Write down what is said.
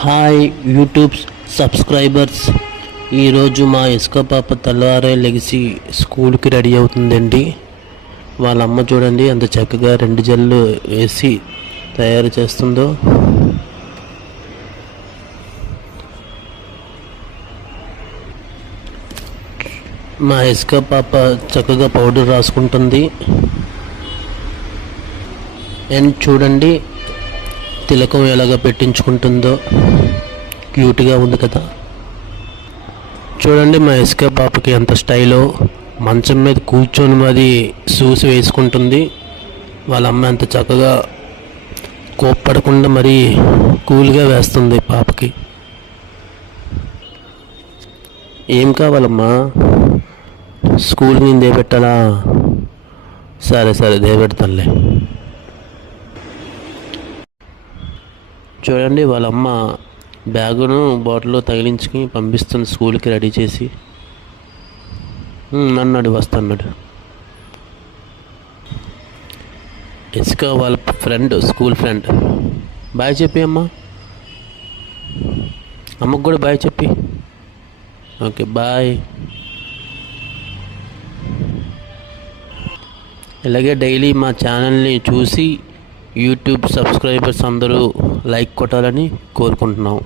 Hi YouTube subscribers. ఈరోజు మా ఇసుక పాప తెల్లవారే లెగిసి స్కూల్కి రెడీ అవుతుందండి. వాళ్ళ అమ్మ చూడండి అంత చక్కగా 2 జల్లు వేసి తయారు చేస్తుందో. మా ఇసుక పాప చక్కగా పౌడర్ రాసుకుంటుంది. అండ్ చూడండి తిలకం ఎలాగ పెట్టించుకుంటుందో, క్యూట్గా ఉంది కదా. చూడండి మా ఇసుక పాపకి ఎంత స్టైలో మంచం మీద కూర్చొని మరి షూస్ వేసుకుంటుంది. వాళ్ళ అమ్మ ఎంత చక్కగా కోప్పడకుండా మరీ కూల్గా వేస్తుంది పాపకి. ఏం కావాలమ్మా? స్కూల్ నేను దేపెట్టాలా? సరే సరే దేపెడతానులే. చూడండి వాళ్ళ అమ్మ బ్యాగును బాటిల్లో తగిలించుకుని పంపిస్తుంది స్కూల్కి రెడీ చేసి. అన్నాడు వస్తున్నాడు. ఇసుక వాళ్ళ ఫ్రెండ్, స్కూల్ ఫ్రెండ్. బాయ్ చెప్పి అమ్మ, అమ్మకు కూడా బాయ్ చెప్పి. Okay bye. ఇలాగే డైలీ మా ఛానల్ని చూసి యూట్యూబ్ సబ్స్క్రైబర్స్ అందరూ లైక్ కొట్టాలని కోరుకుంటున్నాం.